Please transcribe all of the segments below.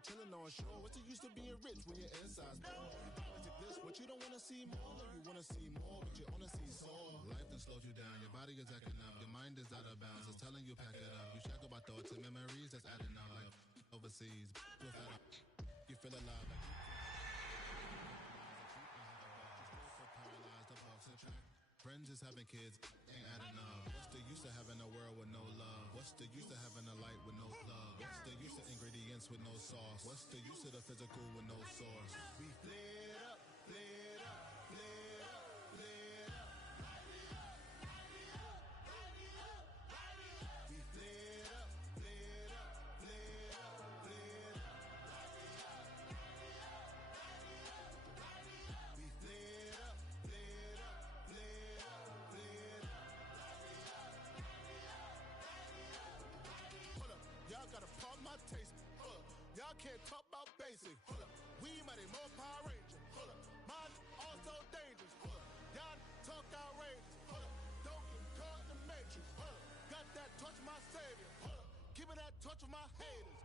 chilling on shore. What's the use of being rich when your inside's poor? This, what you don't want to see more, no, you want to see more, but you only see sore. Life done slowed you down, your body is acting up, your mind is out of bounds, it's telling you pack it up. You shackle by thoughts and memories that's adding up like overseas. You feel alive like you paralyzed, the box and track. Friends is having kids, ain't adding up. What's the use of having a world with no love? What's the use of having a light with no love? What's the use of ingredients with no sauce? What's the use of the physical with no source? We flared up, flared up, flared up, flared up. Light me up, light me up, light me up, light me up. We flared up, flared up, flared up, flared up. Light me up, light me up, light me up, light me up. We flared up, flared up, flared up, flared up. Light me up, light me up, light me up, light me up. Hold up, y'all gotta pump my taste. Hold up, y'all can't talk about basic. Hold up, we mighty more Power Ranger. Hold up, mine also dangerous. Hold up, y'all talk outrageous. Hold up, don't get caught in the matrix. Hold up, got that touch of my savior. Hold up, keeping that touch of my haters.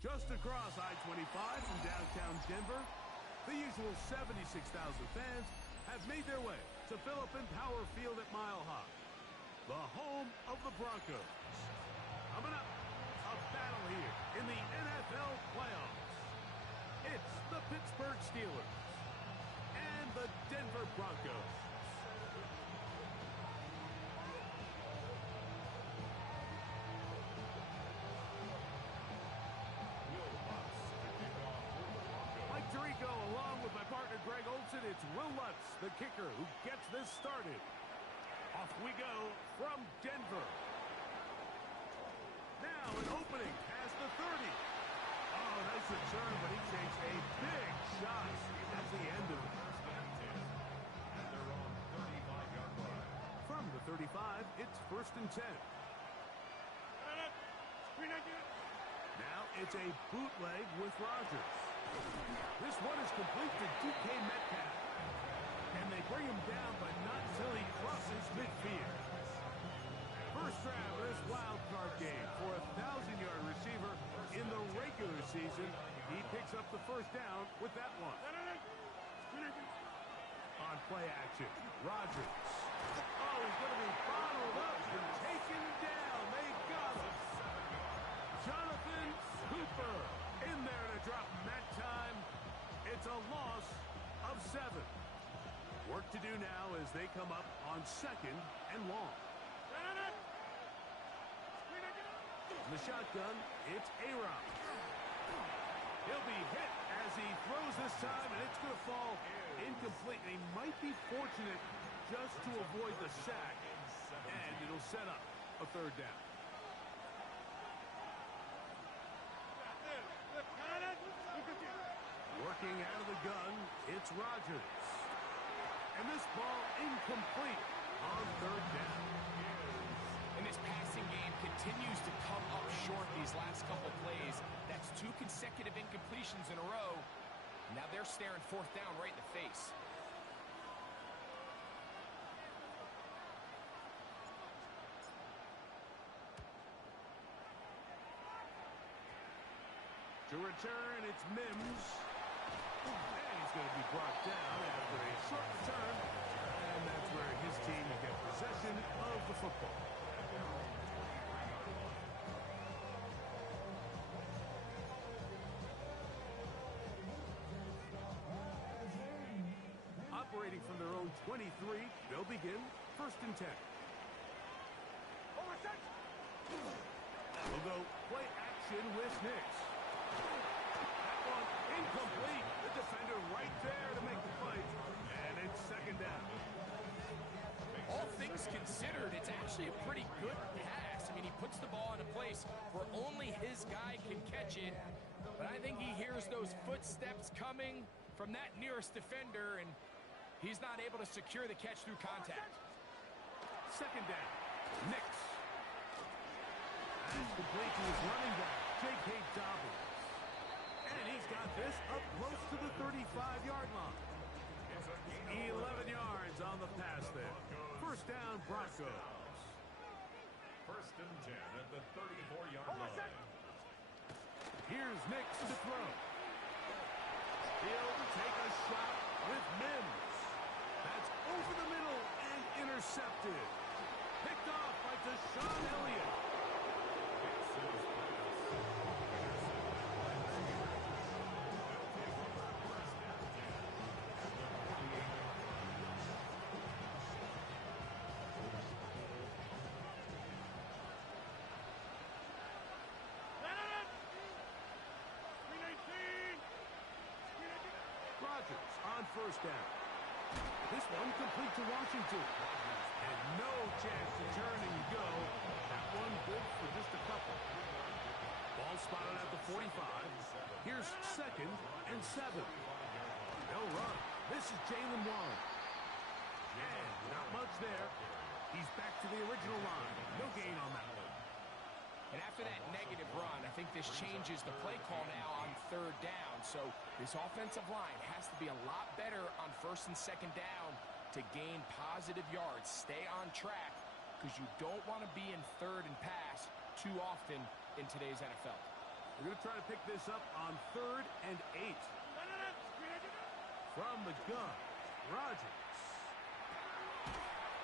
Just across I-25 from downtown Denver, the usual 76,000 fans have made their way to Philip Power Field at Mile High, the home of the Broncos. Coming up, a battle here in the NFL playoffs. It's the Pittsburgh Steelers and the Denver Broncos. Tirico, along with my partner Greg Olson, it's Will Lutz, the kicker, who gets this started. Off we go from Denver. Now an opening past the 30. Oh, nice return, but he takes a big shot at the end of it. And they're on 35-yard line. From the 35, it's 1st and 10. Now it's a bootleg with Rodgers. This one is complete to DK Metcalf. And they bring him down, but not until he crosses midfield. First drive of this wild card game for a 1,000-yard receiver in the regular season. He picks up the first down with that one. On play action, Rodgers. Oh, he's going to be bottled up and taken down. They got him. Jonathan Cooper in there to drop him that time. It's a loss of 7. Work to do now as they come up on 2nd and long. In the shotgun, it's A-Rob. He'll be hit as he throws this time, and it's going to fall incomplete. He might be fortunate just to avoid the sack, and it'll set up a 3rd down. Working out of the gun, it's Rodgers. And this ball incomplete on 3rd down. And this passing game continues to come up short these last couple plays. That's 2 consecutive incompletions in a row. Now they're staring 4th down right in the face. To return, it's Mims. And he's going to be brought down after a short return. And that's where his team will get possession of the football. Operating from their own 23, they'll begin 1st and 10. We'll go play action with Nicks. Incomplete. The defender right there to make the play. And it's second down. All things considered, it's actually a pretty good pass. I mean, he puts the ball in a place where only his guy can catch it. But I think he hears those footsteps coming from that nearest defender, and he's not able to secure the catch through contact. Second down. Nix. That's complete to his running back, J.K. Dobbins. And he's got this up close to the 35-yard line. 11 yards on the pass there. First down, Broncos. First and 10 at the 34-yard line. Here's Nix to throw. He'll take a shot with Mims. That's over the middle and intercepted. Picked off by Deshaun Elliott. On first down. This one complete to Washington. And no chance to turn, and you go. That one good for just a couple. Ball spotted at the 45. Here's second and 7. They'll run. This is Jalen Warren. And not much there. He's back to the original line. No gain on that one. And after that negative run, I think this changes the play call now on third down. So this offensive line has to be a lot better on first and second down to gain positive yards. Stay on track because you don't want to be in third and pass too often in today's NFL. We're going to try to pick this up on third and 8. From the gun, Rodgers.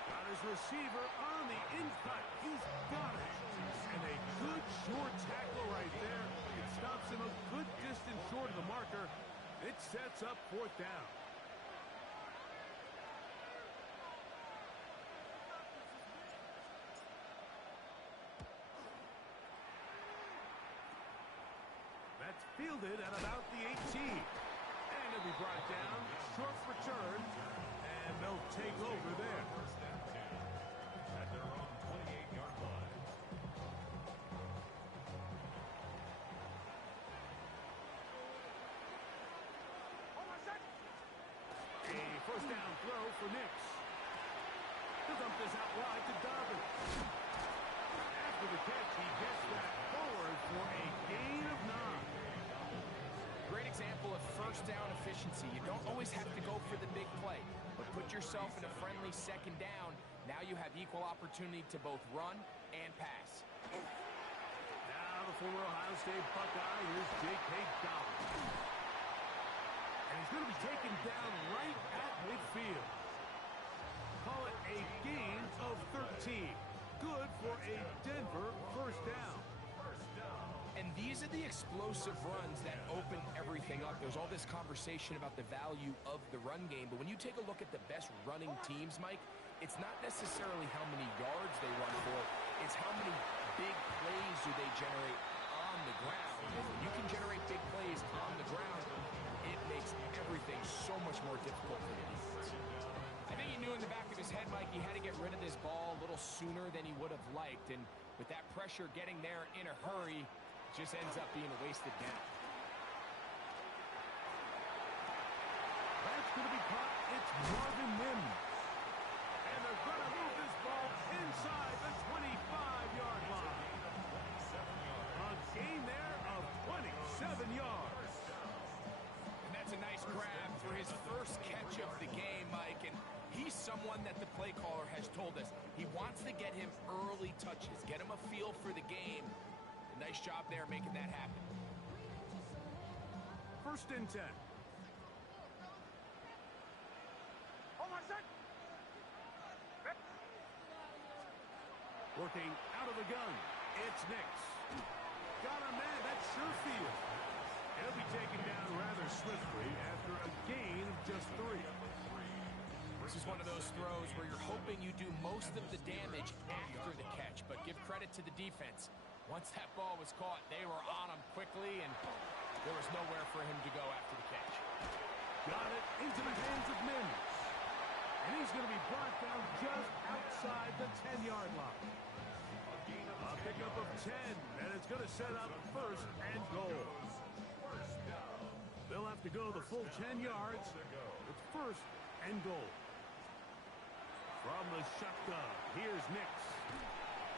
Got his receiver on the in-cut. He's got it. And a good short tackle right there. It stops him a good distance short of the marker. It sets up fourth down. That's fielded at about the 18. And it'll be brought down. Short return. And they'll take over there. At their own 28-yard line. A first down throw for Nix. He'll dump this out wide to Dobbins. After the catch, he gets that forward for a gain of 9. Great example of first down efficiency. You don't always have to go for the big play, but put yourself in a friendly second down. Now you have equal opportunity to both run and pass. Now the former Ohio State Buckeye, here's J.K. Dobbins. And he's going to be taken down right at midfield. Call it a gain of 13. Good for a Denver first down. And these are the explosive runs that open everything up. There's all this conversation about the value of the run game, but when you take a look at the best running teams, Mike, it's not necessarily how many yards they run for, it's how many big plays do they generate on the ground. And when you can generate big plays on the ground, it makes everything so much more difficult for the defense. I think he knew in the back of his head, Mike, he had to get rid of this ball a little sooner than he would have liked, and with that pressure getting there in a hurry, just ends up being a wasted down. That's going to be caught. It's Marvin Mims. And they're going to move this ball inside the 25-yard line. A gain there of 27 yards. And that's a nice grab for his first catch of the game, Mike. And he's someone that the play caller has told us he wants to get him early touches, get him a feel for the game. Nice job there making that happen. First and 10. Working out of the gun. It's Nix. Got a man. That's Sherfield. He'll be taken down rather swiftly after a gain of just 3. This is one of those throws where you're hoping you do most of the damage after the catch, but give credit to the defense. Once that ball was caught, they were on him quickly, and there was nowhere for him to go after the catch. Got it into the hands of Mims. And he's going to be brought down just outside the 10-yard line. A pickup of 10, and it's going to set up first and goal. They'll have to go the full 10 yards. It's first and goal. From the shotgun, here's Nix.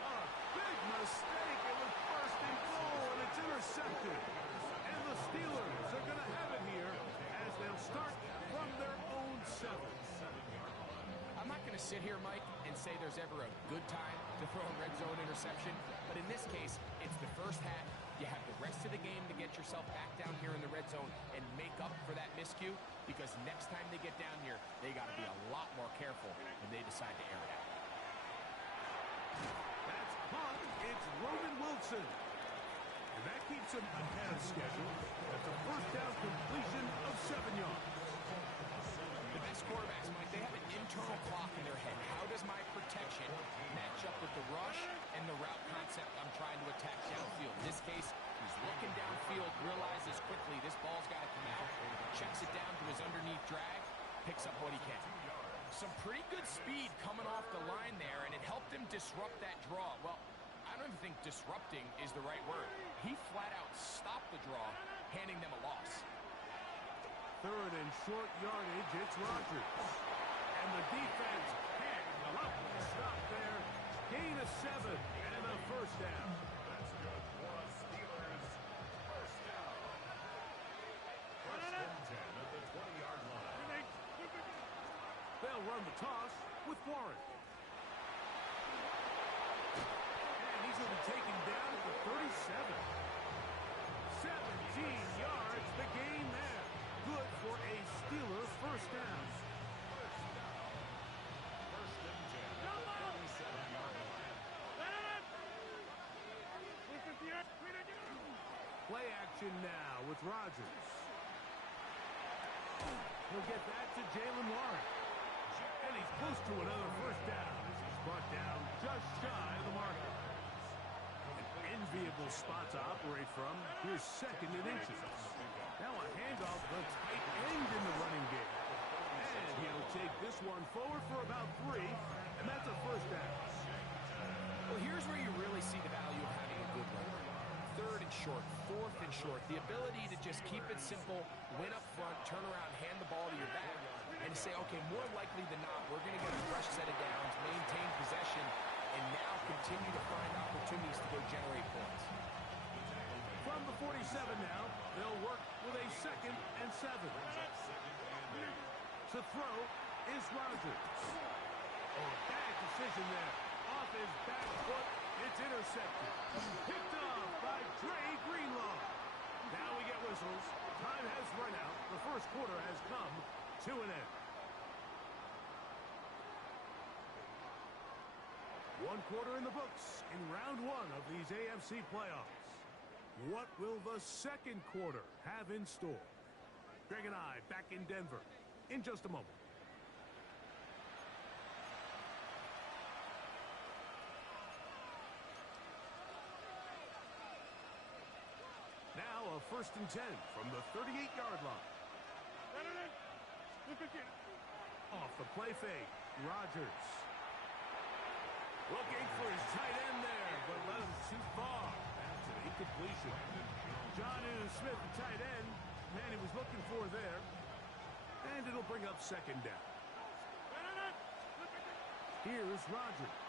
A big mistake. It was first and goal, and it's intercepted. And the Steelers are going to have it here as they'll start from their own 7. I'm not going to sit here, Mike, and say there's ever a good time to throw a red zone interception, but in this case, it's the first half. You have the rest of the game to get yourself back down here in the red zone and make up for that miscue, because next time they get down here, they got to be a lot more careful when they decide to air it out. That's caught. It's Roman Wilson. And that keeps him ahead of schedule. That's a first down completion of 7 yards. The best quarterbacks, Mike, they have an internal clock in their head. How does my protection match up with the rush and the route concept I'm trying to attack downfield? In this case, he's looking downfield, realizes quickly this ball's got to come out, checks it down to his underneath drag, picks up what he can. Some pretty good speed coming off the line there, and it helped him disrupt that draw. Well, I don't even think disrupting is the right word. He flat out stopped the draw, handing them a loss. Third and short yardage, it's Rodgers. And the defense can't allow him to stop there. Gain of 7 and a first down. That's good for a Steelers first down. First and 10 at the 20-yard line. They'll run the toss with Warren. And he's going to be taken down at the 37. 17 yards, the gain there. Good for a Steeler first down. First and 10 at the 37-yard line. Play action now with Rodgers. He'll get that to Jalen Warren. And he's close to another first down as he's brought down just shy of the marker. An enviable spot to operate from. Here's second and inches. Now a handoff, the tight end in the running game. And he'll take this one forward for about 3, and that's a first down. Well, here's where you really see the value of having a good runner. Third and short, fourth and short, the ability to just keep it simple, win up front, turn around, hand the ball to your back, and say, okay, more likely than not, we're going to get a fresh set of downs, maintain possession, and now continue to find opportunities to go generate points. From the 47 now, they'll work with a second and 7. To throw is Rodgers. Oh, bad decision there. Off his back foot, it's intercepted. Picked off by Dre Greenlaw. Now we get whistles. Time has run out. The first quarter has come to an end. One quarter in the books in round 1 of these AFC playoffs. What will the second quarter have in store? Greg and I back in Denver in just a moment. Now a first and 10 from the 38-yard line. Off the play fake, Rodgers. Looking for his tight end there, but let him too far. That's an incompletion. Jonnu Smith, the tight end, man he was looking for there. And it'll bring up second down. Here's Rodgers.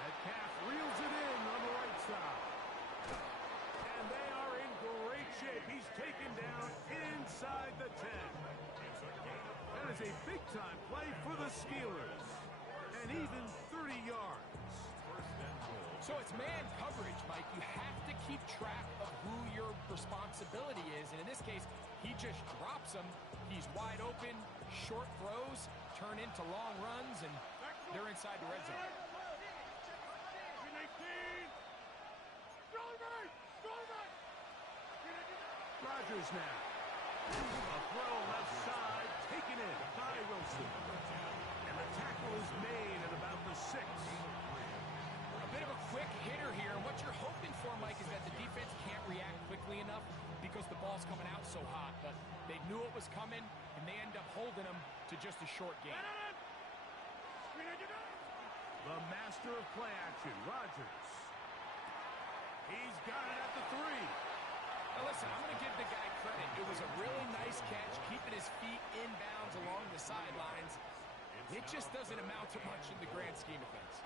Metcalf reels it in on the right side. And they are in great shape. He's taken down inside the 10. That is a big-time play for the Steelers. And even 30 yards. So it's man coverage, Mike. You have to keep track of who your responsibility is. And in this case, he just drops him. He's wide open. Short throws turn into long runs, and they're inside the red zone. Rodgers now. A throw left side, taken in by Wilson. And the tackle is made at about the 6. bit of a quick hitter here. What you're hoping for, Mike, is that the defense can't react quickly enough because the ball's coming out so hot. But they knew it was coming, and they end up holding them to just a short game. The master of play action, Rodgers. He's got it at the 3. Now listen, I'm going to give the guy credit. It was a really nice catch, keeping his feet inbounds along the sidelines. It just doesn't amount to much in the grand scheme of things.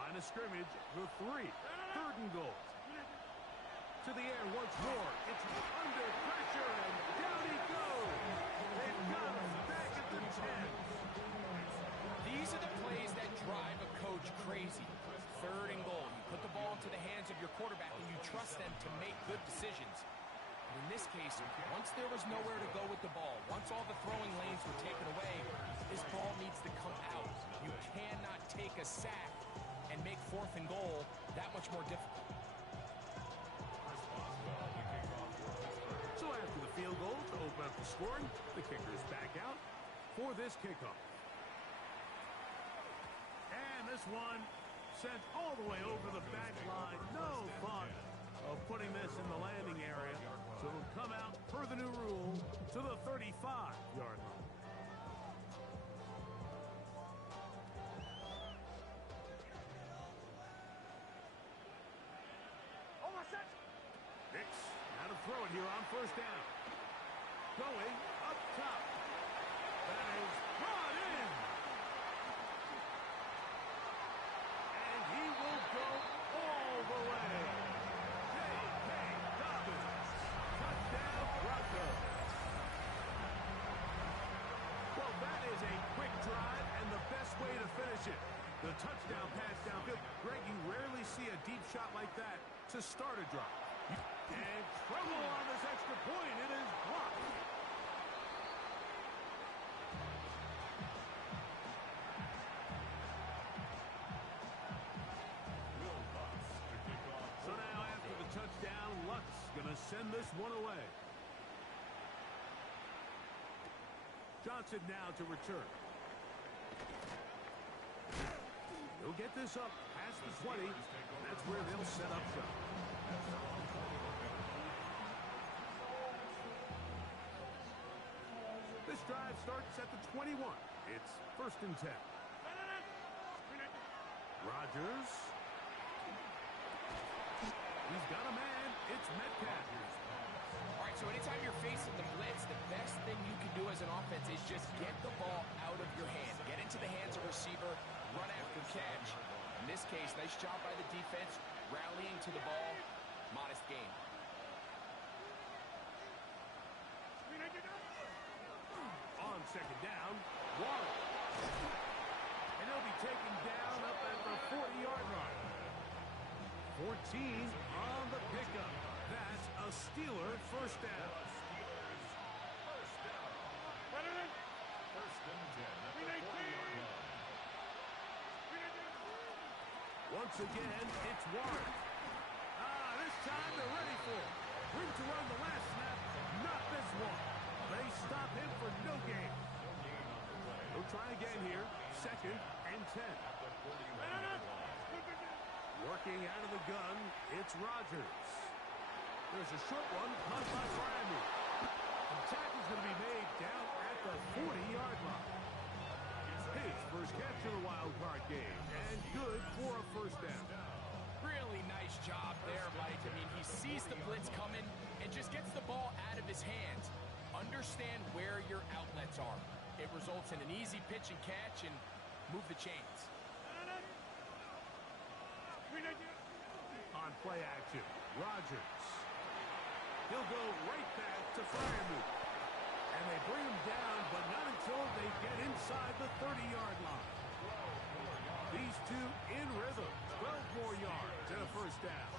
Line of scrimmage, the 3. 3rd and goal. To the air once more. It's under pressure, and down he goes. They've got him back at the 10. These are the plays that drive a coach crazy. 3rd and goal. You put the ball into the hands of your quarterback, and you trust them to make good decisions. In this case, once there was nowhere to go with the ball, once all the throwing lanes were taken away, this ball needs to come out. You cannot take a sack and make 4th and goal that much more difficult. So after the field goal to open up the scoring, the kicker is back out for this kickoff. And this one sent all the way over the back line. No thought of putting this in the landing area. So it'll come out per the new rule to the 35-yard line. Nix, now to throw it here on 1st down. Going up top. That is brought in. And he will go all the way. J.K. Dobbins. Touchdown, Broncos. Well, that is a quick drive and the best way to finish it. The touchdown pass downfield. Greg, you rarely see a deep shot like that to start a drive. And trouble on this extra point. It is blocked. So now after the touchdown, Luck's going to send this one away. Johnson now to return. He'll get this up past the 20. That's where they'll set up shop. This drive starts at the 21. It's 1st and 10. Rodgers. He's got a man. It's Metcalf. All right, so anytime you're facing the blitz, the best thing you can do as an offense is just get the ball out of your hand. Get into the hands of receiver, run after catch. In this case, nice job by the defense, rallying to the ball. Modest game. On 2nd down, Waller. And he'll be taken down up at the 40-yard line. 14 on the pickup. That's a Steeler 1st down. Once again, it's Warren. This time they're ready for it. Room to run the last snap, not this one. They stop him for no gain. They'll try again here, 2nd and 10. Working out of the gun, it's Rodgers. There's a short one, caught by Bryant. The tackle's going to be made down at the 40-yard line. His first catch of the wild card game, and good for a 1st down. Really nice job there, Mike. I mean, he sees the blitz coming and just gets the ball out of his hands. Understand where your outlets are. It results in an easy pitch and catch and move the chains. On play action, Rodgers. He'll go right back to Freiermuth. And they bring him down, but not until they get inside the 30-yard line. These two in rhythm. 12 more yards and a 1st down.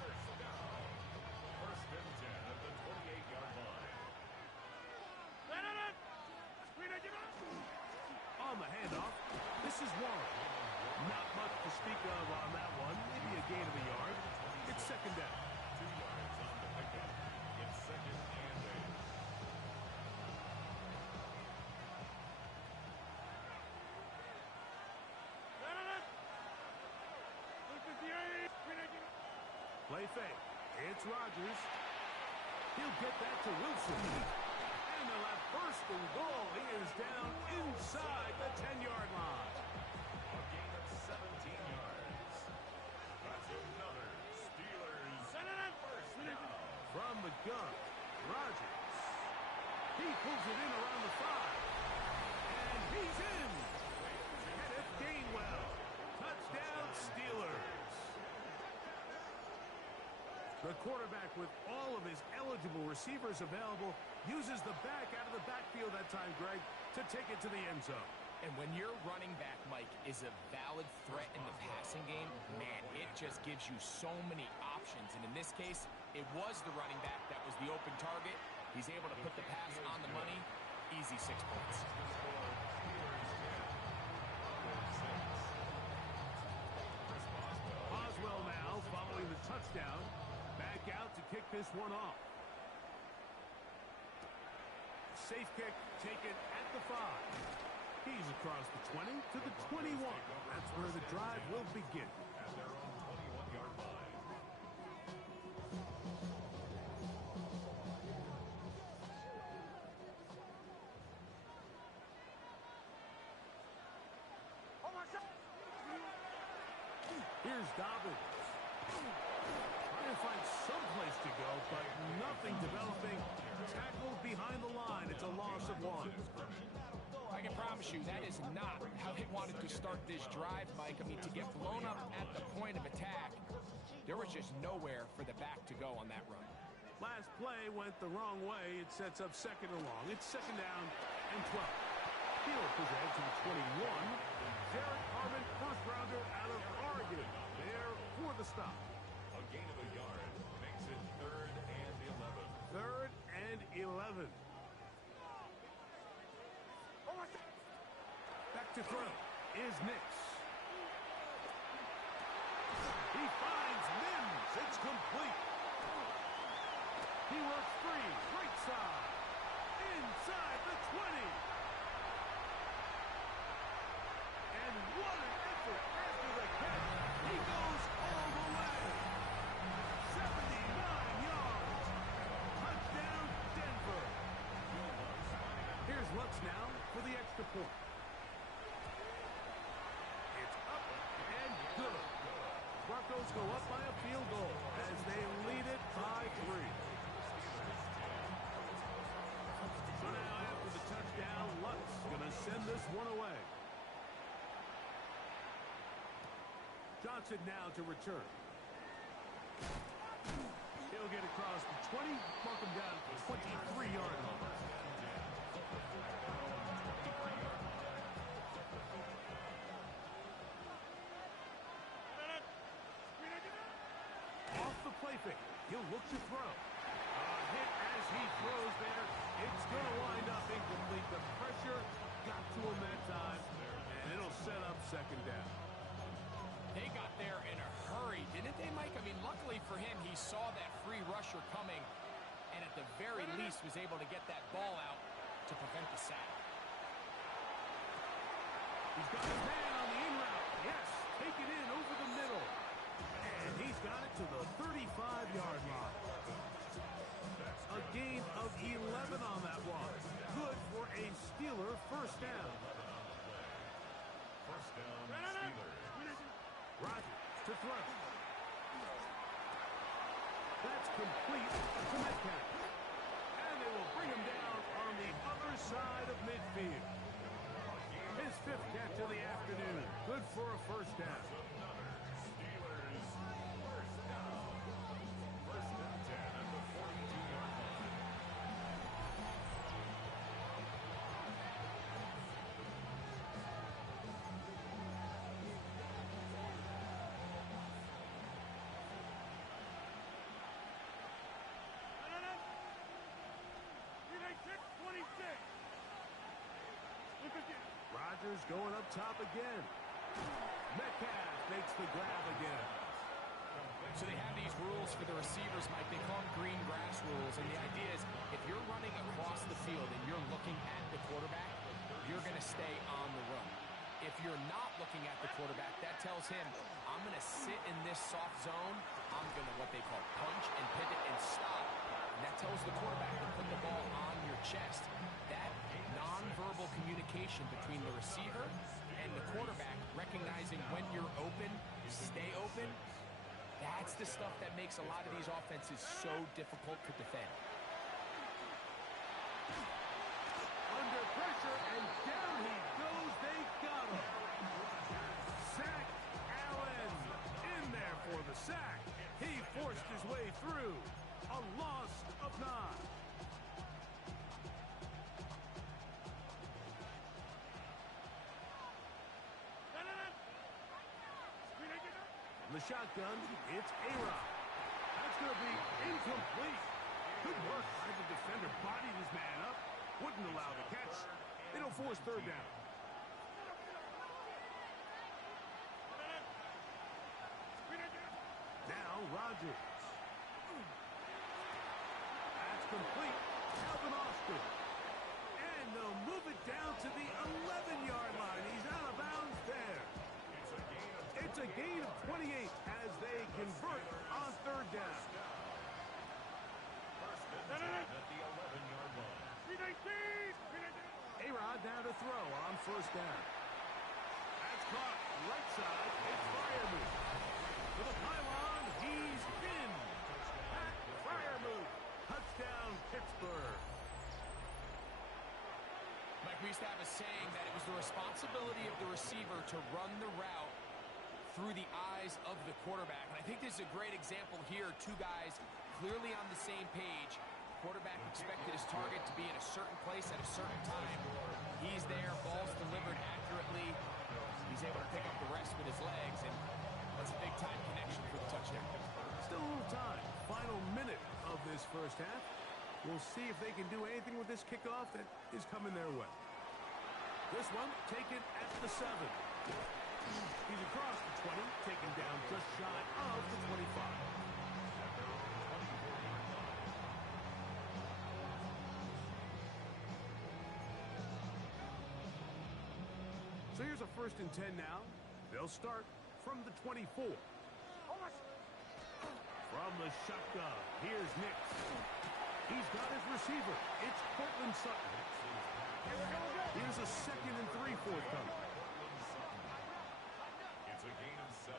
1st and 10 at the 28-yard line. On the handoff, this is Warren. Not much to speak of on that one. Maybe a gain of a yard. It's 2nd down. 2 yards on the pickup. It's 2nd and 8. Play fake. It's Rodgers. He'll get that to Wilson. And they'll have first and goal. He is down inside the 10-yard line. A gain of 17 yards. That's another Steelers first down. From the gun, Rodgers. He pulls it in around the 5. And he's in. Kenneth Gainwell. Touchdown, Steelers. The quarterback, with all of his eligible receivers available, uses the back out of the backfield that time, Greg, to take it to the end zone. And when your running back, Mike, is a valid threat in the passing game, man, it just gives you so many options. And in this case, it was the running back that was the open target. He's able to put the pass on the money. Easy 6 points. Oswell now following the touchdown. Back out to kick this one off. Safe kick taken at the 5. He's across the 20 to the 21. That's where the drive will begin. At their own 21-yard line. Here's Dobbins. Trying to find some place to go, but nothing developing. Tackled behind the line. It's a loss of 1. I can promise you that is not how they wanted to start this drive, Mike. I mean, to get blown up at the point of attack, there was just nowhere for the back to go on that run. Last play went the wrong way. It sets up second and long. It's second down and 12. He'll present to the 21. Derek Harmon, first rounder out of Oregon. There for the stop. A gain of a yard makes it 3rd and 11. 3rd and 11. Back to throw is Nix. He finds Mims. It's complete. He works free. Right side. Inside the 20. And what an effort after the catch. He goes all the way. 79 yards. Touchdown, Denver. Here's Lutz now for the extra point. It's up and good. Broncos go up by a field goal as they lead it by 3. So now after the touchdown, Lutz going to send this one away. Johnson now to return. He'll get across the 20, mark him down at the 23-yard line. Off the play fake. He'll look to throw. A hit as he throws there. It's going to wind up incomplete. The pressure got to him that time, and it'll set up second down. They got there in a hurry, didn't they, Mike? I mean, luckily for him, he saw that free rusher coming, and at the very least was able to get that ball out to prevent the sack. He's got his man on the in route. Yes, take it in over the middle. And he's got it to the 35-yard line. A gain of 11 on that one. Good for a Steeler first down. First down, Steelers. Rodgers to throw. That's complete to Metcalf. And they will bring him down on the other side of midfield. His 5th catch of the afternoon. Good for a first down. Steelers first down. First and 10 at the 42-yard line. Rodgers going up top again. Metcalf makes the grab again. So they have these rules for the receivers, Mike. They call them green grass rules. And the idea is if you're running across the field and you're looking at the quarterback, you're going to stay on the run. If you're not looking at the quarterback, that tells him, I'm going to sit in this soft zone. I'm going to what they call punch and pivot and stop. And that tells the quarterback to put the ball on your chest. That nonverbal communication between the receiver and the quarterback, recognizing when you're open, stay open, that's the stuff that makes a lot of these offenses so difficult to defend. Under pressure, and down he goes. They got him. Zach Allen in there for the sack. He forced his way through. A loss of 9. The shotgun, it's A-Rod. That's going to be incomplete. Good work by the defender. Bodied his man up. Wouldn't allow the catch. It'll force 3rd down. Now Rodgers. That's complete. Calvin Austin. And they'll move it down to the 11-yard line. He's out of bounds there. It's a gain of 28 as they convert on 3rd down. At the 11-yard line. A-Rod now to throw on 1st down. That's caught right side. It's Freiermuth. To the pylon, he's pinned. Pat Freiermuth. Touchdown, Pittsburgh. Mike, we used to have a saying that it was the responsibility of the receiver to run the route through the eyes of the quarterback. And I think this is a great example here. 2 guys clearly on the same page. Quarterback expected his target to be in a certain place at a certain time. He's there, ball's delivered accurately. He's able to pick up the rest with his legs, and that's a big-time connection for the touchdown. Still a little time. Final minute of this 1st half. We'll see if they can do anything with this kickoff that is coming their way. This one taken at the 7. He's across the 20, taken down just shy of the 25. So here's a 1st and 10 now. They'll start from the 24. From the shotgun, here's Nix. He's got his receiver. It's Cortland Sutton. Here's a 2nd and 3 forthcoming. It's a gain of 7.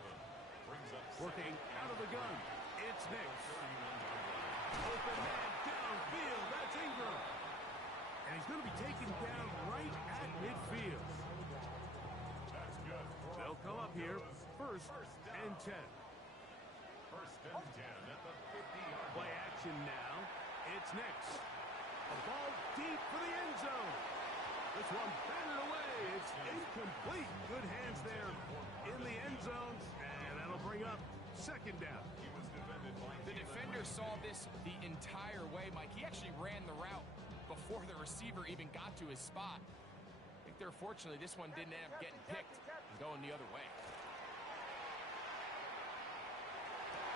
Brings up Working out of the gun. It's Nix. Open man downfield. That's Ingram. And he's going to be taken down right at midfield. That's good. They'll come up here. 1st and 10. 1st and 10 at the 50-yard Play line. action now. It's Nix. A ball deep for the end zone. This one batted away. It's incomplete. Good hands there in the end zone. And that'll bring up 2nd down. He was defended by The defender saw this the entire way, Mike. He actually ran the route before the receiver even got to his spot. I think they're fortunately this one didn't end up getting picked and going the other way.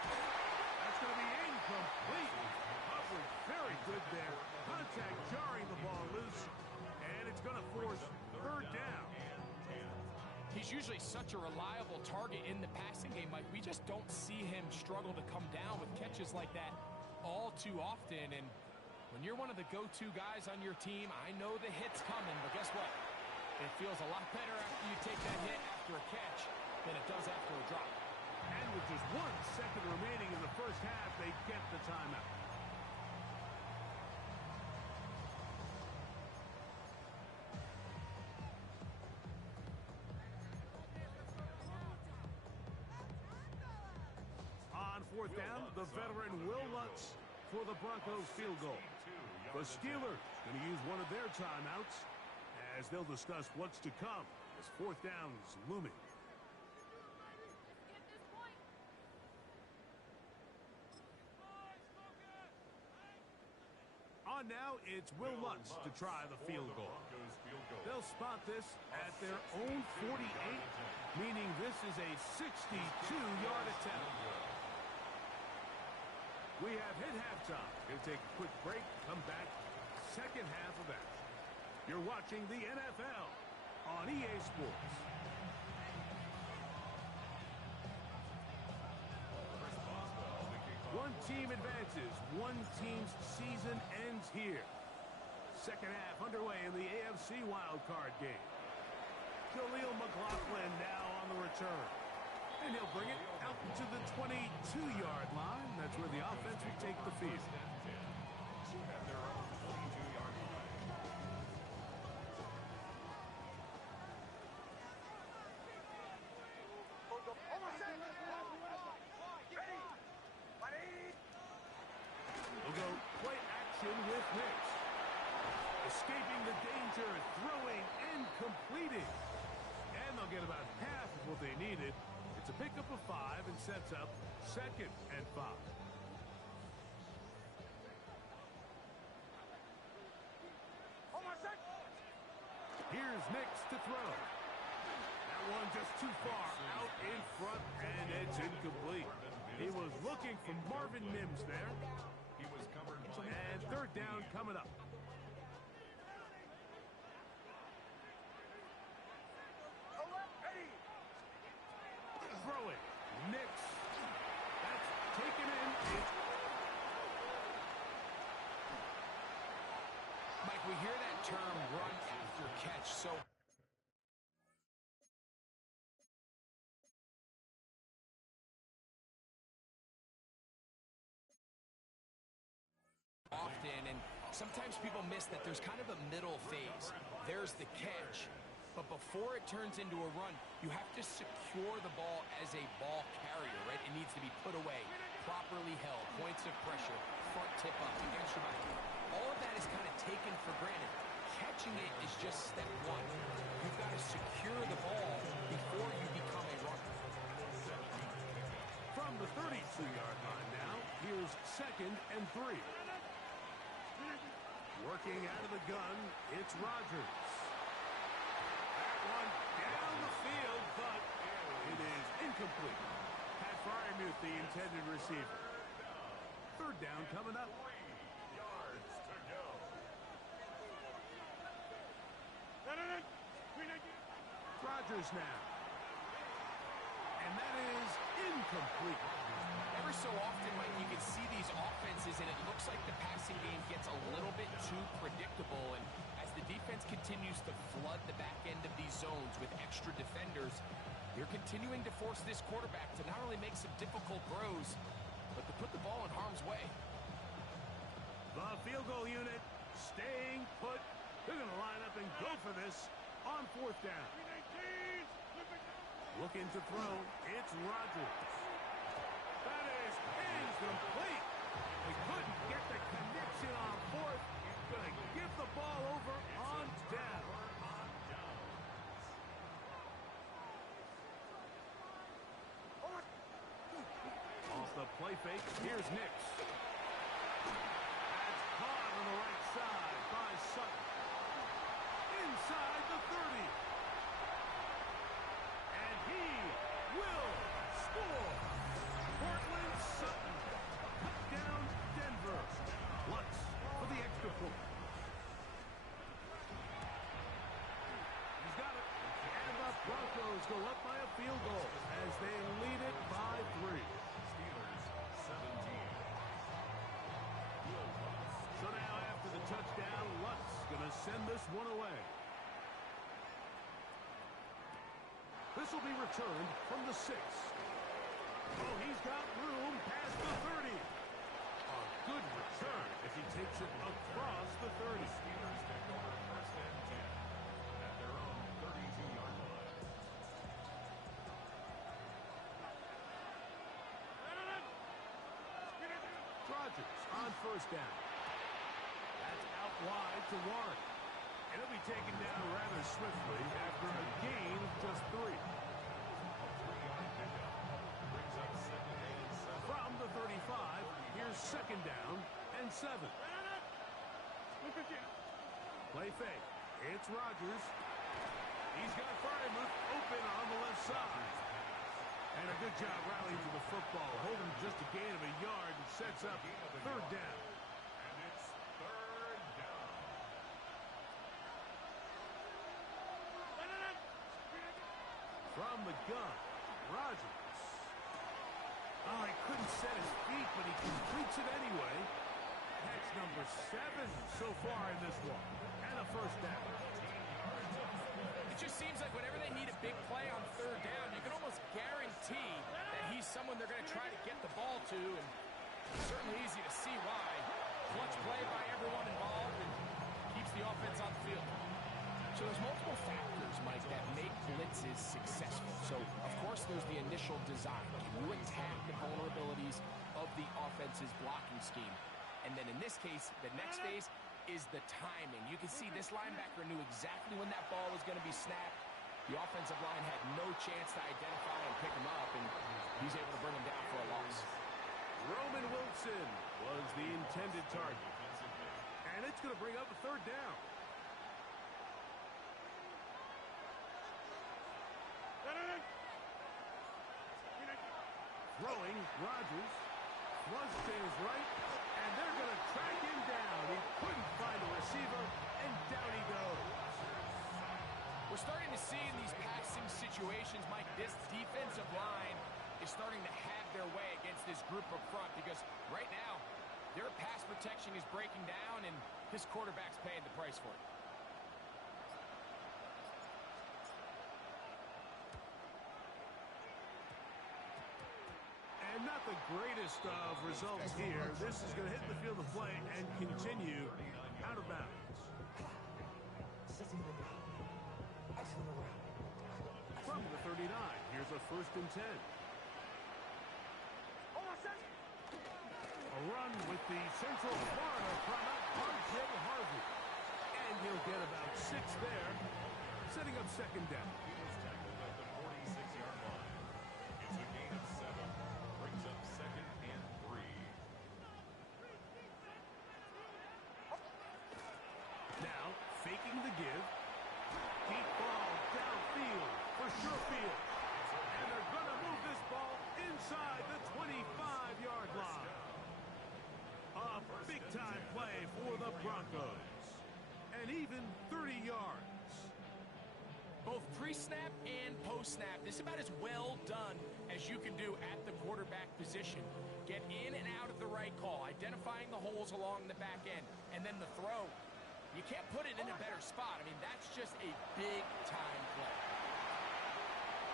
That's going to be incomplete. Coverage very good there. Contact jarring the ball loose. And it's going to force 3rd down. He's usually such a reliable target in the passing game, Mike. We just don't see him struggle to come down with catches like that all too often. And when you're one of the go-to guys on your team, I know the hit's coming, but guess what? It feels a lot better after you take that hit after a catch than it does after a drop. And with just 1 second remaining in the 1st half, they get the timeout. On 4th down, the veteran Will Lutz for the Broncos field goal. The Steelers going to use one of their timeouts as they'll discuss what's to come as 4th down is looming. On now, it's Will Lutz to try the field goal. They'll spot this at their own 48, meaning this is a 62-yard attempt. We have hit halftime. We'll take a quick break, come back, 2nd half of action. You're watching the NFL on EA Sports. One team advances. One team's season ends here. Second half underway in the AFC wildcard game. Khalil McLaughlin now on the return. And he'll bring it out to the 22-yard line. That's where the offense will take the field. At their own 22-yard line. We'll go play action with Hicks. Escaping the danger, throwing and completing. And they'll get about half of what they needed. It's a pickup of 5 and sets up 2nd and 5. Here's Nix to throw. That one just too far out in front, and it's incomplete. He was looking for Marvin Mims there. He was covered by... And third down coming up. Throwing. Nix. That's taken in. Mike, we hear that term run after catch so often, and sometimes people miss that there's kind of a middle phase. There's the catch, but before it turns into a run, you have to secure the ball as a ball carrier, right? It needs to be put away, properly held, points of pressure, front tip up against your body. All of that is kind of taken for granted. Catching it is just step one. You've got to secure the ball before you become a runner. From the 32-yard line now, here's 2nd and 3. Working out of the gun, it's Rodgers. That one down the field, but it is incomplete. Pat Fryermuth, the intended receiver. Third down coming up. 3 yards to go. Rodgers now. And that is incomplete. Ever so often, Mike, you can see these offenses, and it looks like the passing game gets a little bit too predictable. And as the defense continues to flood the back end of these zones with extra defenders, they're continuing to force this quarterback to not only make some difficult throws, but to put the ball in harm's way. The field goal unit staying put. They're going to line up and go for this on 4th down. Looking to throw. It's Rodgers. That is incomplete. They couldn't get the connection on 4th. Going to give the ball over on down. Off the play fake. Here's Nix. That's caught on the right side by Sutton. Inside the 30. And he will score. Portland Sutton. Touchdown Denver. Lutz for the extra point. He's got it. And the Broncos go up by a field goal as they lead it by 3. Steelers 17. So now after the touchdown, Lutz going to send this one away. This will be returned from the 6. Oh, he's got room past the 30. A good return as he takes it across the 30. Steelers take over 1st and 10 at their own 32-yard line. Rodgers on 1st down. That's out wide to Warren. And he'll be taken down rather swiftly after a gain of just 3. A 3-yard pickup brings up 2nd and 7. From the 35, here's 2nd down and 7. Play fake. It's Rodgers. He's got Fryermuth open on the left side. And a good job rallying to the football, holding just a gain of a yard and sets up 3rd down. And it's 3rd down. from the gun. Rodgers. Oh, he couldn't set his feet, but he completes it anyway. That's number 7 so far in this one. And a first down. It just seems like whenever they need a big play on third down, you can almost guarantee that he's someone they're going to try to get the ball to, and it's certainly easy to see why. Clutch play by everyone involved and keeps the offense on the field. So there's multiple factors, Mike, that make blitzes successful. So, of course, there's the initial design. Can you attack the vulnerabilities of the offense's blocking scheme? And then in this case, the next phase is the timing. You can see this linebacker knew exactly when that ball was going to be snapped. The offensive line had no chance to identify and pick him up, and he's able to bring him down for a loss. Roman Wilson was the intended target. And it's going to bring up a third down. Throwing, Rodgers. Flush to his right, and they're going to track him down. He couldn't find a receiver, and down he goes. We're starting to see in these passing situations, Mike, this defensive line is starting to have their way against this group up front, because right now, their pass protection is breaking down, and this quarterback's paying the price for it. And not the greatest of results here. This is going to hit the field of play and continue out of bounds. From the 39, here's a 1st and 10. A run with the Central Florida product, R.J. Harvey. And he'll get about 6 there, setting up 2nd down. He was tackled at the 46-yard line. It's a gain of 7. Brings up 2nd and 3. Now, faking the give. Deep ball downfield for Sherfield. And they're going to move this ball inside the 25-yard line. A big-time play for the Broncos. And even 30 yards. Both pre-snap and post-snap, this is about as well done as you can do at the quarterback position. Get in and out of the right call, identifying the holes along the back end, and then the throw. You can't put it in a better spot. I mean, that's just a big-time play.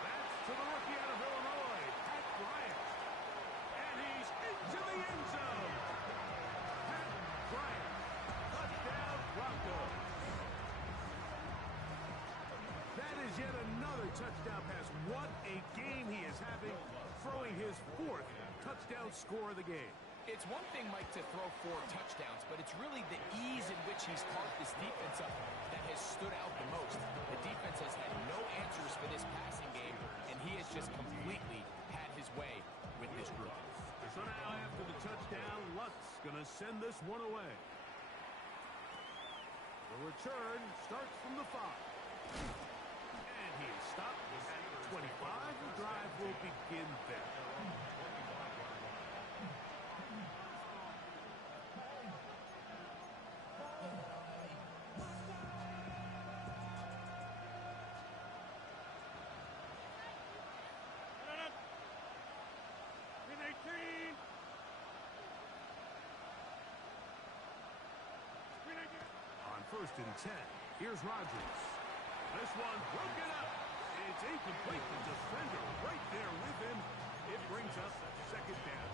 That's to the rookie out of Illinois, Pat Bryant. And he's into the end zone. Pat Bryant, touchdown Broncos. That is yet another touchdown pass. What a game he is having, throwing his 4th touchdown score of the game. It's one thing, Mike, to throw 4 touchdowns, but it's really the ease in which he's caught this defense up that has stood out the most. The defense has had no answers for this passing game, and he has just completely had his way with this group. So now after the touchdown, Lutz going to send this one away. The return starts from the 5. And he is stopped at 25. The drive will begin there. On 1st and 10, here's Rodgers. This one broken up. It's incomplete. The defender right there with him. It brings up 2nd down.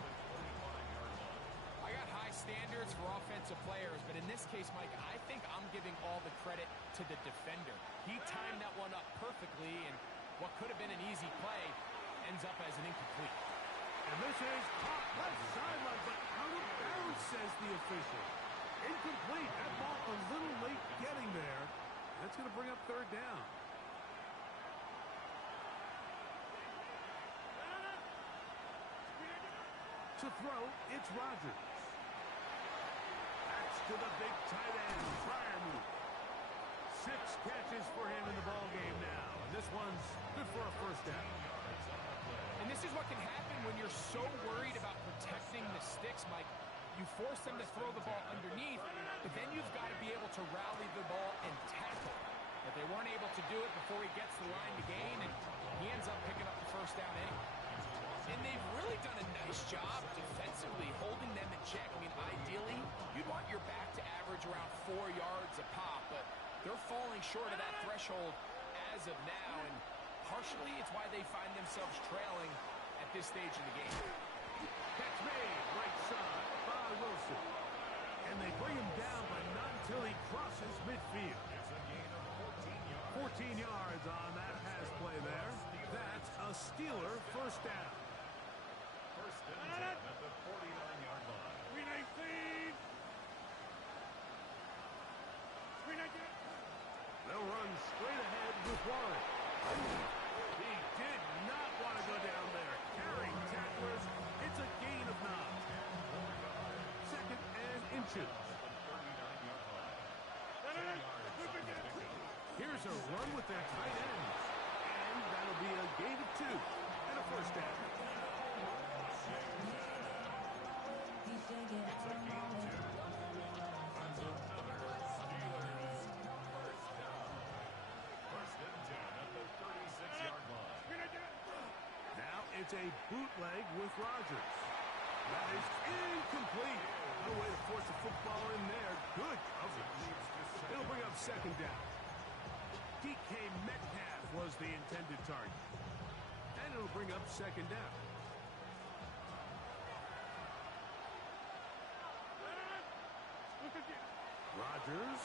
I got high standards for offensive players, but in this case, Mike, I think I'm giving all the credit to the defender. He timed that one up perfectly, and what could have been an easy play ends up as an incomplete. And this is caught left sideline, but out of bounds, says the official. Incomplete. That ball a little late getting there. That's going to bring up 3rd down. To throw, it's Rodgers. That's to the big tight end, Freiermuth. 6 catches for him in the ball game now. And this one's good for a 1st down. And this is what can happen when you're so worried about protecting the sticks, Mike. You force them to throw the ball underneath, but then you've got to be able to rally the ball and tackle. but they weren't able to do it before he gets the line to gain, and he ends up picking up the first down anyway. And they've really done a nice job defensively holding them in check. I mean, ideally, you'd want your back to average around 4 yards a pop, but they're falling short of that threshold as of now, and partially it's why they find themselves trailing at this stage of the game. Catch made, right side by Wilson. And they bring him down, but not until he crosses midfield. It's a gain of 14 yards on that pass play there. That's a Steeler first down. First and 10 at the 49-yard line. They'll run straight ahead with Warren. He did not want to go down there. Carrying tacklers. It's a gain of 9. Second and inches. Here's a run with their tight ends. And that'll be a gain of 2 and a first down. It's a bootleg with Rodgers. That is incomplete. No way to force a football in there. Good coverage. It'll bring up second down. DK Metcalf was the intended target. And it'll bring up second down. Rodgers.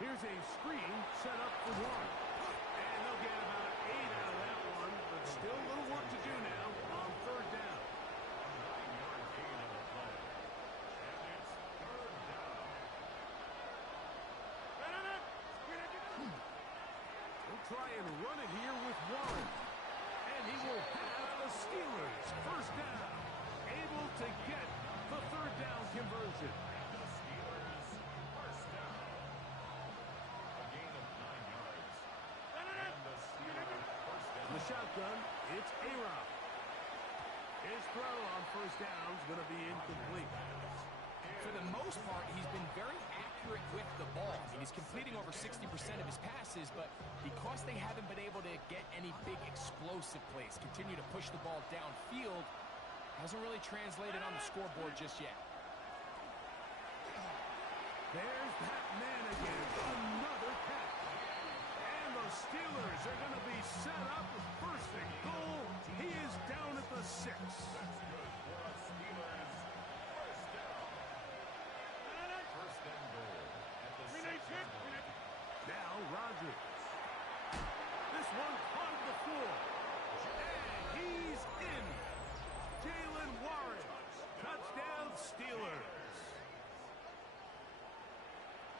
Here's a screen set up for one. And they'll get about an 8 out of that one, but still a little work to do now on third down. They'll try and run it here with Warren. And he will have the Steelers first down. Able to get the third down conversion. The shotgun, it's A-Rob. His throw on first down is going to be incomplete. For the most part, he's been very accurate with the ball. I mean, he's completing over 60% of his passes, but because they haven't been able to get any big explosive plays, continue to push the ball downfield, hasn't really translated on the scoreboard just yet. There's that man again. Another catch. The Steelers are going to be set up with first and goal. He is down at the 6. That's good for a Steelers first down. First and goal at the 6. Now Rodgers. This one on the floor. And he's in. Jalen Warren. Touchdown Steelers.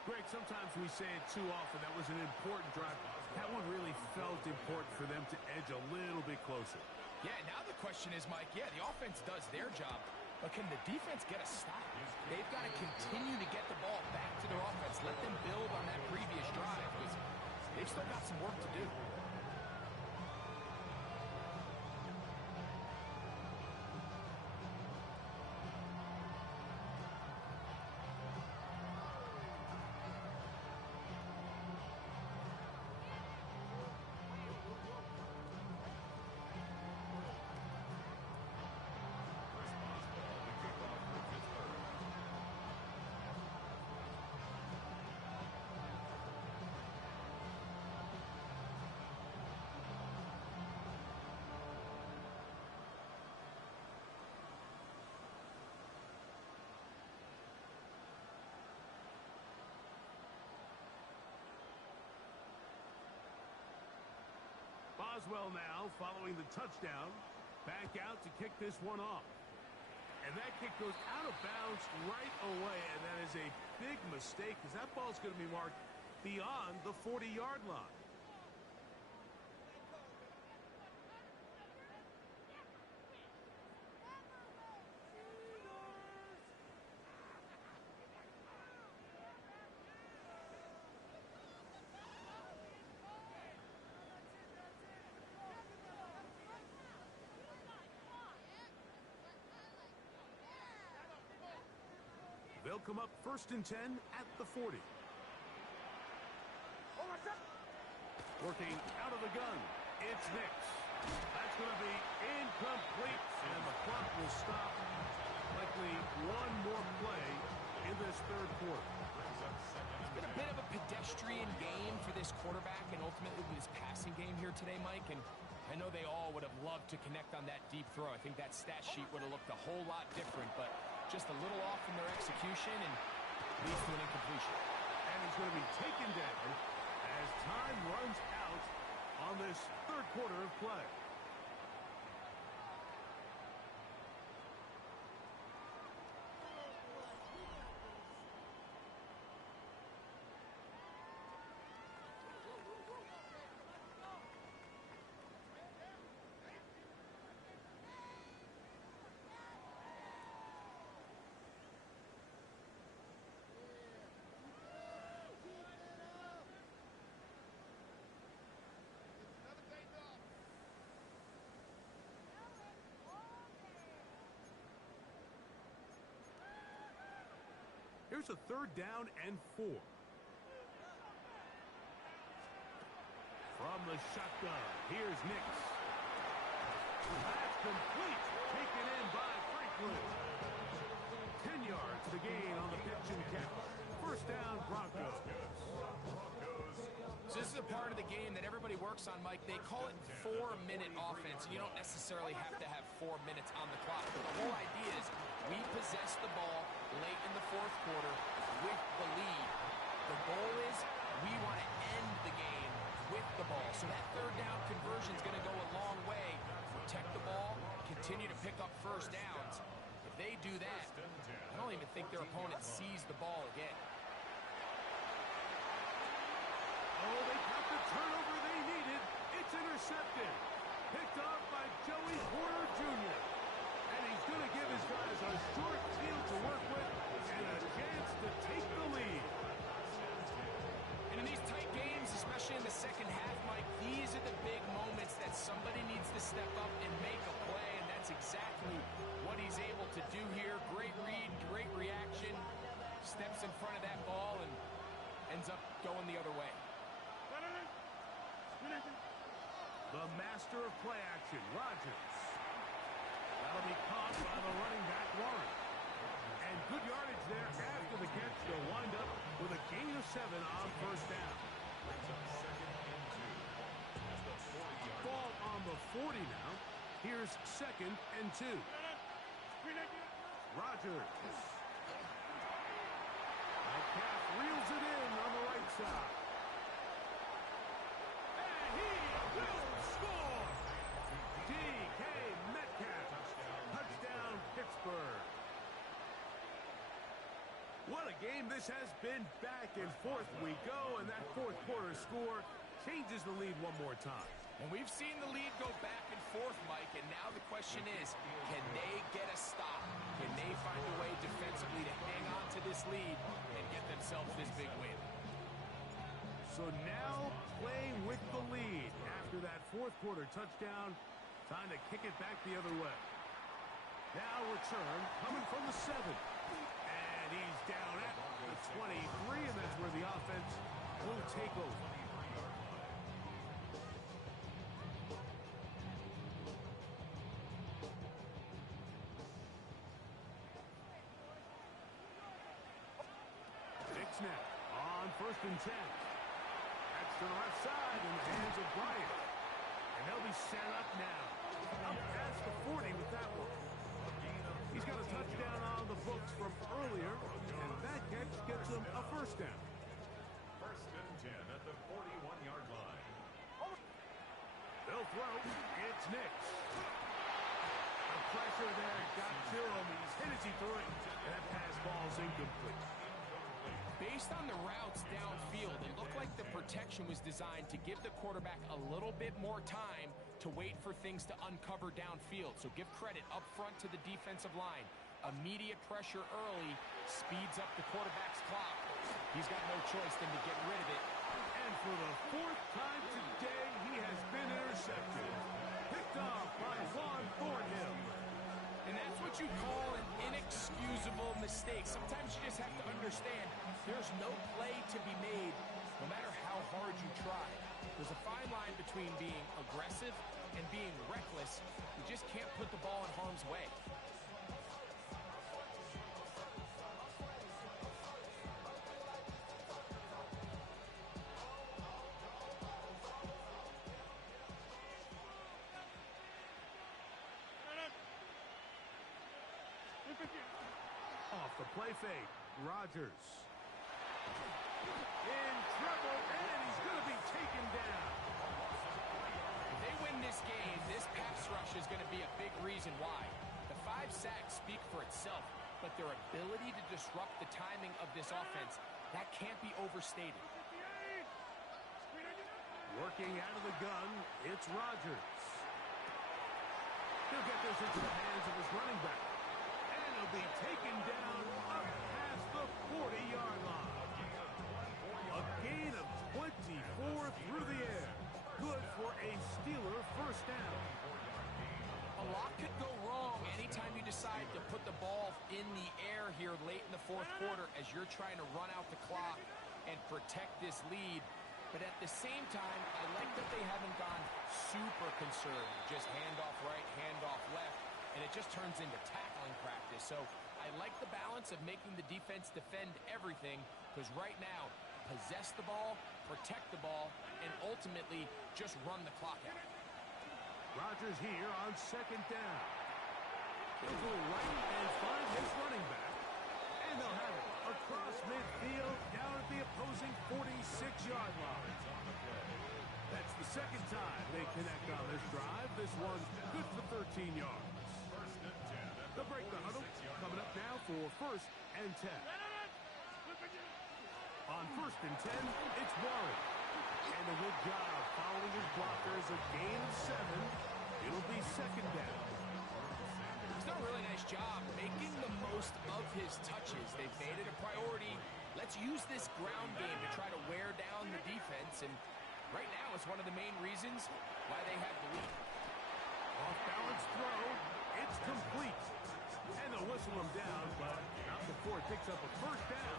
Greg, sometimes we say it too often. That was an important drive. That one really felt important for them to edge a little bit closer. Yeah, now the question is, Mike, yeah, the offense does their job, but can the defense get a stop? They've got to continue to get the ball back to their offense. Let them build on that previous drive, because they've still got some work to do. Boswell now following the touchdown. Back out to kick this one off. And that kick goes out of bounds right away, and that is a big mistake because that ball's going to be marked beyond the 40-yard line. They'll come up first and 10 at the 40. Working out of the gun. It's Nix. That's going to be incomplete. And the clock will stop. Likely one more play in this third quarter. It's been a bit of a pedestrian game for this quarterback and ultimately this passing game here today, Mike. And I know they all would have loved to connect on that deep throw. I think that stat sheet would have looked a whole lot different, but just a little off in their execution and leads to an incompletion. And he's going to be taken down as time runs out on this third quarter of play. Here's a third down and 4. From the shotgun, here's Nix. That's complete. Taken in by Franklin. 10 yards to gain on the pitch and catch. First down, Broncos. So this is a part of the game that everybody works on, Mike. They call it 4-minute offense. You don't necessarily have to have 4 minutes on the clock. But the whole idea is we possess the ball late in the fourth quarter with the lead. The goal is we want to end the game with the ball. So that third down conversion is going to go a long way. Protect the ball, continue to pick up first downs. If they do that, I don't even think their opponent sees the ball again. Oh, they got the turnover they needed. It's intercepted. Picked off by Joey Porter Jr. And he's going to give his guys a short field to work with and a chance to take the lead. And in these tight games, especially in the second half, Mike, these are the big moments that somebody needs to step up and make a play, and that's exactly what he's able to do here. Great read, great reaction. Steps in front of that ball and ends up going the other way. The master of play action, Rodgers. That'll be caught by the running back, Warren. And good yardage there after the catch. They'll wind up with a gain of 7 on first down. Ball on the 40 now. Here's 2nd and 2. Rodgers. Metcalf reels it in on the right side. And he will score! D.K. Metcalf. Touchdown, Pittsburgh. What a game this has been. Back and forth we go, and that fourth quarter score changes the lead one more time. And we've seen the lead go back and forth, Mike, and now the question is, can they get a stop? Can they find a way defensively to hang on to this lead and get themselves this big win? So now playing with the lead after that fourth quarter touchdown, time to kick it back the other way. Now return coming from the 7. And he's down at the 23, and that's where the offense will take over. It's now on 1st and 10. That's to the left side in the hands of Bryant. And they'll be set up now. Up past the 40 with that one. He's got a touchdown on the books from earlier, and that catch gets him a first down. 1st and 10 at the 41-yard line. They'll throw. It's Nix. The pressure there got to him. He's hit as he threw it, and that pass ball's incomplete. Based on the routes downfield, it looked like the protection was designed to give the quarterback a little bit more time to wait for things to uncover downfield. So give credit up front to the defensive line. Immediate pressure early speeds up the quarterback's clock. He's got no choice than to get rid of it. And for the 4th time today, he has been intercepted. Picked off by Juan Thornhill. And that's what you call an inexcusable mistake. Sometimes you just have to understand there's no play to be made, no matter how hard you try. There's a fine line between being aggressive and being reckless. You just can't put the ball in harm's way. Off the play fake, Rodgers. In trouble, and he's going to be taken down. If they win this game, this pass rush is going to be a big reason why. The 5 sacks speak for itself, but their ability to disrupt the timing of this offense, that can't be overstated. Working out of the gun, it's Rodgers. He'll get this into the hands of his running back. And he'll be taken down up past the 40-yard line. A gain of 24 through the air. Good for a Steeler first down. A lot could go wrong anytime you decide to put the ball in the air here late in the fourth quarter as you're trying to run out the clock and protect this lead. But at the same time, I like that they haven't gone super conservative. Just handoff right, handoff left, and it just turns into tackling practice. So I like the balance of making the defense defend everything, because right now, possess the ball, protect the ball, and ultimately just run the clock out. Rodgers here on second down. He'll go right and find his running back. And they'll have it across midfield down at the opposing 46-yard line. That's the second time they connect on this drive. This one good for 13 yards. They'll break the huddle. Coming up now for first and 10. On first and 10, it's Warren. And a good job following his blockers. A gain of 7. It'll be second down. He's done a really nice job making the most of his touches. They've made it a priority. Let's use this ground game to try to wear down the defense. And right now, it's one of the main reasons why they have the lead. Off-balance throw. It's complete. And they'll whistle him down, but not before it picks up a first down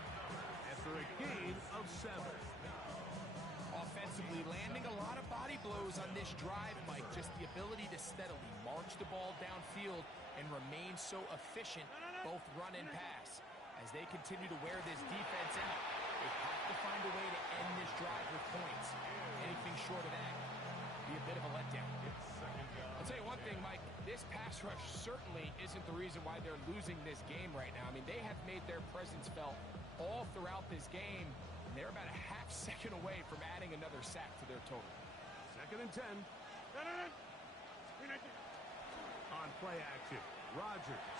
after a gain of 7. Offensively, landing a lot of body blows on this drive, Mike. Just the ability to steadily march the ball downfield and remain so efficient, both run and pass. As they continue to wear this defense out, they have to find a way to end this drive with points. Anything short of that would be a bit of a letdown. I'll tell you one thing, Mike. This pass rush certainly isn't the reason why they're losing this game right now. I mean, they have made their presence felt all throughout this game. They're about a half second away from adding another sack to their total. Second and 10. On play action, Rodgers.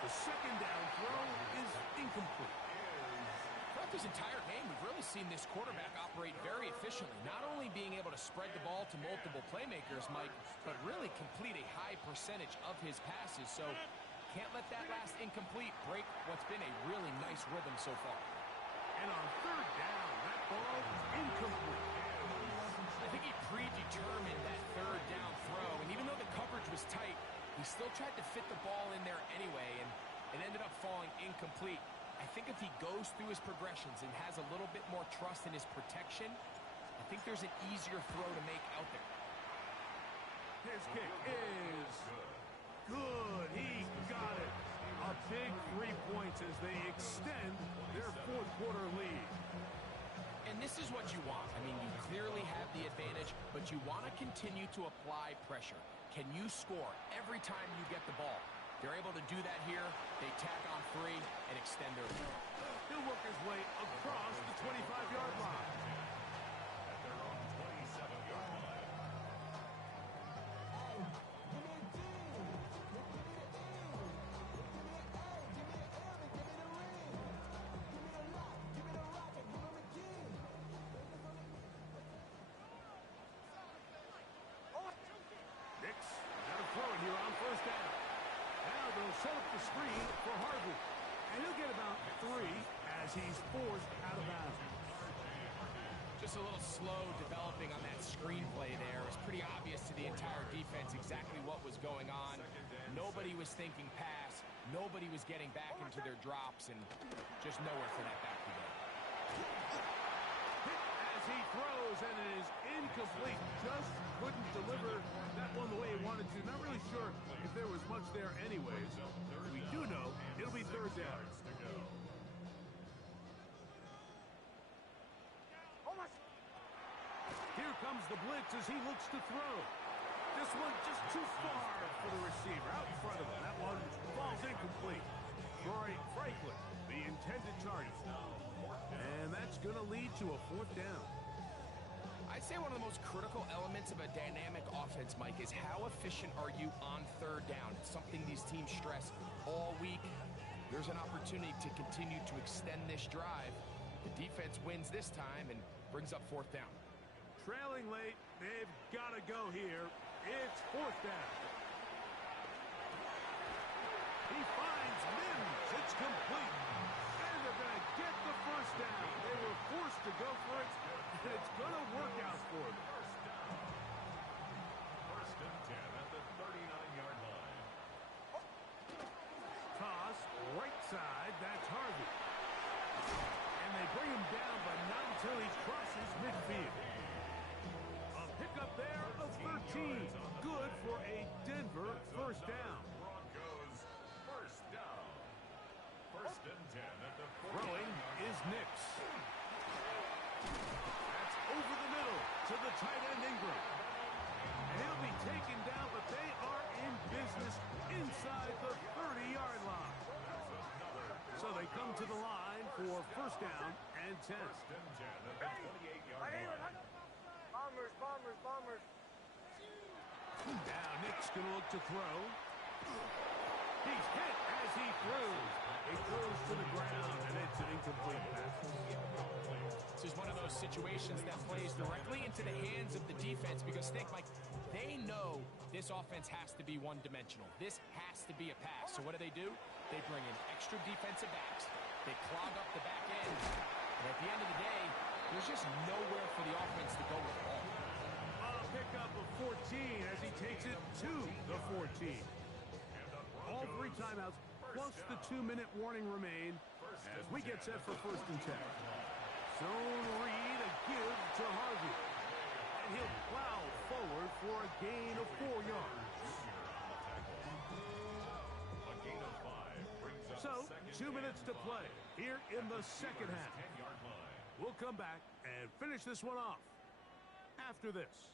The second down throw is incomplete. Throughout this entire game, we've really seen this quarterback operate very efficiently, not only being able to spread the ball to multiple playmakers, Mike, but really complete a high percentage of his passes. So can't let that last incomplete break what's been a really nice rhythm so far. And on third down, that ball is incomplete. I think he predetermined that third down throw, and even though the coverage was tight, he still tried to fit the ball in there anyway, and it ended up falling incomplete. I think if he goes through his progressions and has a little bit more trust in his protection, I think there's an easier throw to make out there. His kick is good. He got it. A big 3 points as they extend their fourth quarter lead. And this is what you want. I mean, you clearly have the advantage, but you want to continue to apply pressure. Can you score every time you get the ball? They're able to do that here. They tack on 3 and extend their lead. He'll work his way across the 25-yard line. At their own 27-yard line. Nix got a throw in here on first down. Now they'll set up the screen for Harvey. And he'll get about 3 as he's forced out of bounds. Just a little slow developing on that screenplay there. It was pretty obvious to the entire defense exactly what was going on. Nobody was thinking pass. Nobody was getting back into their drops, and just nowhere for that back to go. Hit as he throws, and it is incomplete. Just couldn't deliver that one the way he wanted to. Not really sure if there was much there anyways. We do know it'll be third down. Here comes the blitz as he looks to throw. This one just too far for the receiver. Out in front of him. That one falls incomplete. Troy Franklin, the intended target. And that's going to lead to a fourth down. I'd say one of the most critical elements of a dynamic offense, Mike, is how efficient are you on third down. It's something these teams stress all week. There's an opportunity to continue to extend this drive. The defense wins this time and brings up fourth down. Trailing late, they've got to go here. It's fourth down. He finds Mims. It's complete. And they're going to get the first down. They were forced to go for it, and it's going to work out for them. First and 10 at the 39-yard line. Toss, right side, that's Harvey. And they bring him down, but not until he crosses midfield. A pickup there of 13. Good for a Denver first down. Broncos first down. First and 10 at the 40. Throwing is Nix. That's over the middle to the tight end Ingram. And he'll be taken down, but they are in business inside the 30-yard line. So they come to the line for first down and 10. First and 10 at the 28-yard line. Bombers. Now Nick's going to look to throw. He's hit as he throws. He throws to the ground, and it's an incomplete pass. This is one of those situations that plays directly into the hands of the defense because, think, Mike, they know this offense has to be one-dimensional. This has to be a pass. So what do? They bring in extra defensive backs. They clog up the back end. And at the end of the day, there's just nowhere for the offense to go with the ball. A pickup of 14 as he takes it to the 14. All three timeouts, plus the 2-minute warning remain as we get set for first and 10. Zone read, a give to Harvey. And he'll plow forward for a gain of 4 yards. A gain of 5 brings up So, second 2 minutes to play here in the second half. 10-yard line. We'll come back and finish this one off after this.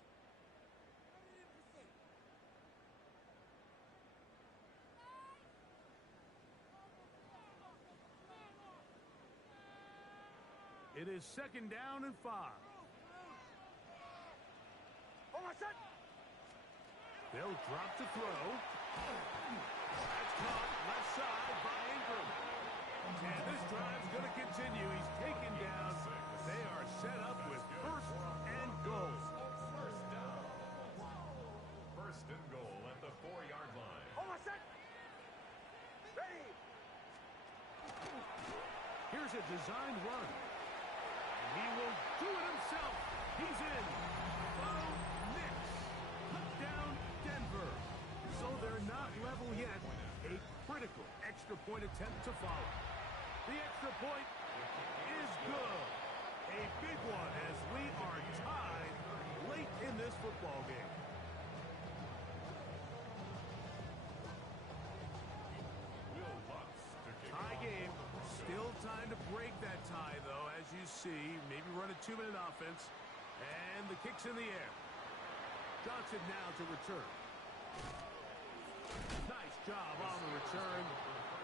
It is second down and 5. They'll drop to throw. That's caught left side by Ingram. And this drive's going to continue. He's taken down. They are set up with first and goal. First down. First and goal at the 4-yard line. Here's a designed run. And he will do it himself. He's in. Follow Nix. Touchdown, Denver. So they're not level yet. A critical extra point attempt to follow. The extra point is good. A big one as we are tied late in this football game. Will Lutz to kick Tie off. game. Still time to break that tie, though, as you see. Maybe run a 2-minute offense. And the kick's in the air. Johnson now to return. Nice job on the return.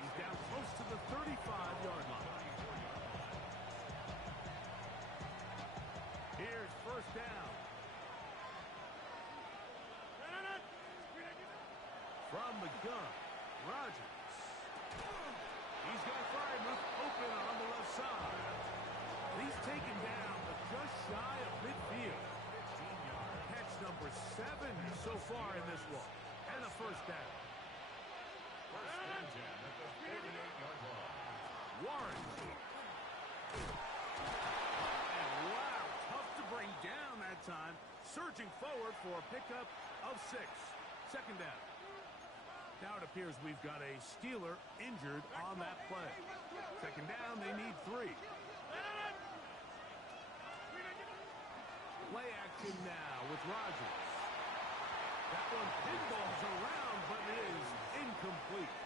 He's down close to the 35-yard line. Here's first down. From the gun, Rodgers. He's got Freiermuth open on the left side. He's taken down, but just shy of midfield. Catch number 7 so far in this one. And a first down. First and 10 at the 48-yard line. Warren. And wow, tough to bring down that time. Surging forward for a pickup of 6. Second down. Now it appears we've got a Steeler injured on that play. Second down, they need 3. Play action now with Rodgers. That one pinballs around, but it is incomplete.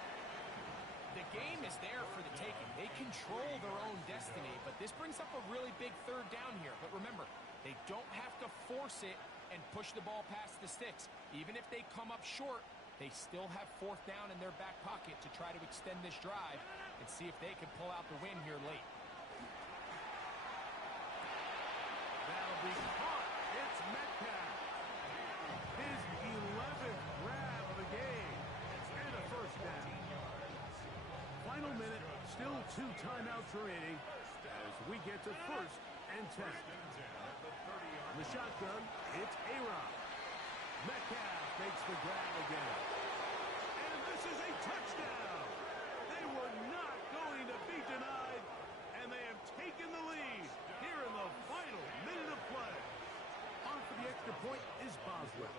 The game is there for the taking. They control their own destiny, but this brings up a really big third down here. But remember, they don't have to force it and push the ball past the sticks. Even if they come up short, they still have fourth down in their back pocket to try to extend this drive and see if they can pull out the win here late. That'll be caught. It's Metcalf. His 11th grab of the game. And a first down. Final minute, still 2 timeouts remaining as we get to 1st and 10. On the shotgun, it's A-Rod. Metcalf makes the grab again. And this is a touchdown. They were not going to be denied, and they have taken the lead here in the final minute of play. On for the extra point is Boswell.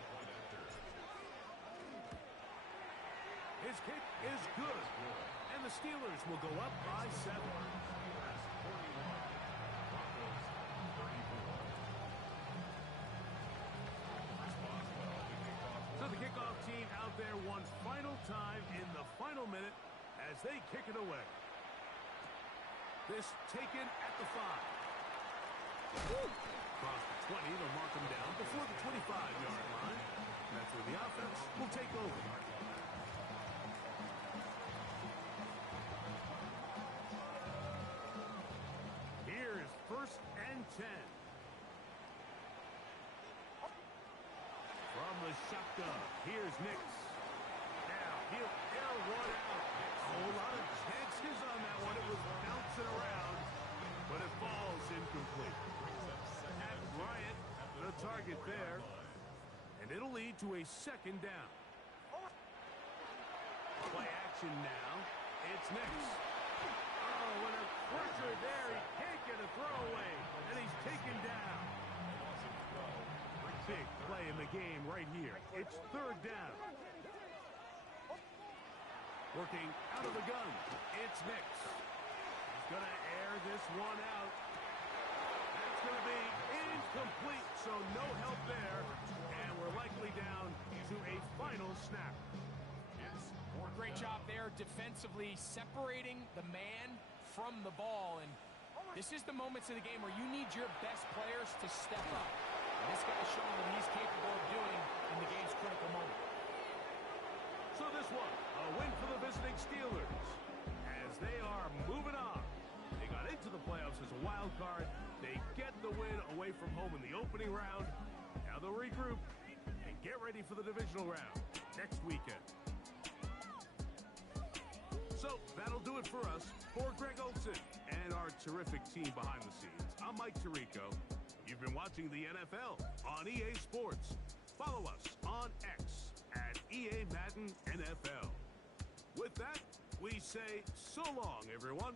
His kick is good. And the Steelers will go up by 7. So the kickoff team out there one final time in the final minute as they kick it away. This taken at the 5. Across the 20, they'll mark them down before the 25-yard line. That's where the offense will take over. Here is 1st and 10. From the shotgun, here's Nix. Now he'll air one out. A whole lot of chances on that one. It was bouncing around, but it falls incomplete. At Bryant, the target there, and it'll lead to a 2nd down. Play action now. It's Nix. Oh, what a pressure there. He can't get a throwaway, and he's taken down. Big play in the game right here. It's 3rd down. Working out of the gun. It's Nix. He's going to air this one out. That's going to be incomplete, so no help there. And we're likely down to a final snap. Great job there defensively, separating the man from the ball. And this is the moments of the game where you need your best players to step up. And this guy's showing what he's capable of doing in the game's critical moment. So this one, a win for the visiting Steelers as they are moving on. They got into the playoffs as a wild card. They get the win away from home in the opening round. Now they'll regroup and get ready for the divisional round next weekend. So that'll do it for us. For Greg Olson and our terrific team behind the scenes, I'm Mike Tirico. You've been watching the NFL on EA Sports. Follow us on X at EA Madden NFL. With that, we say so long, everyone.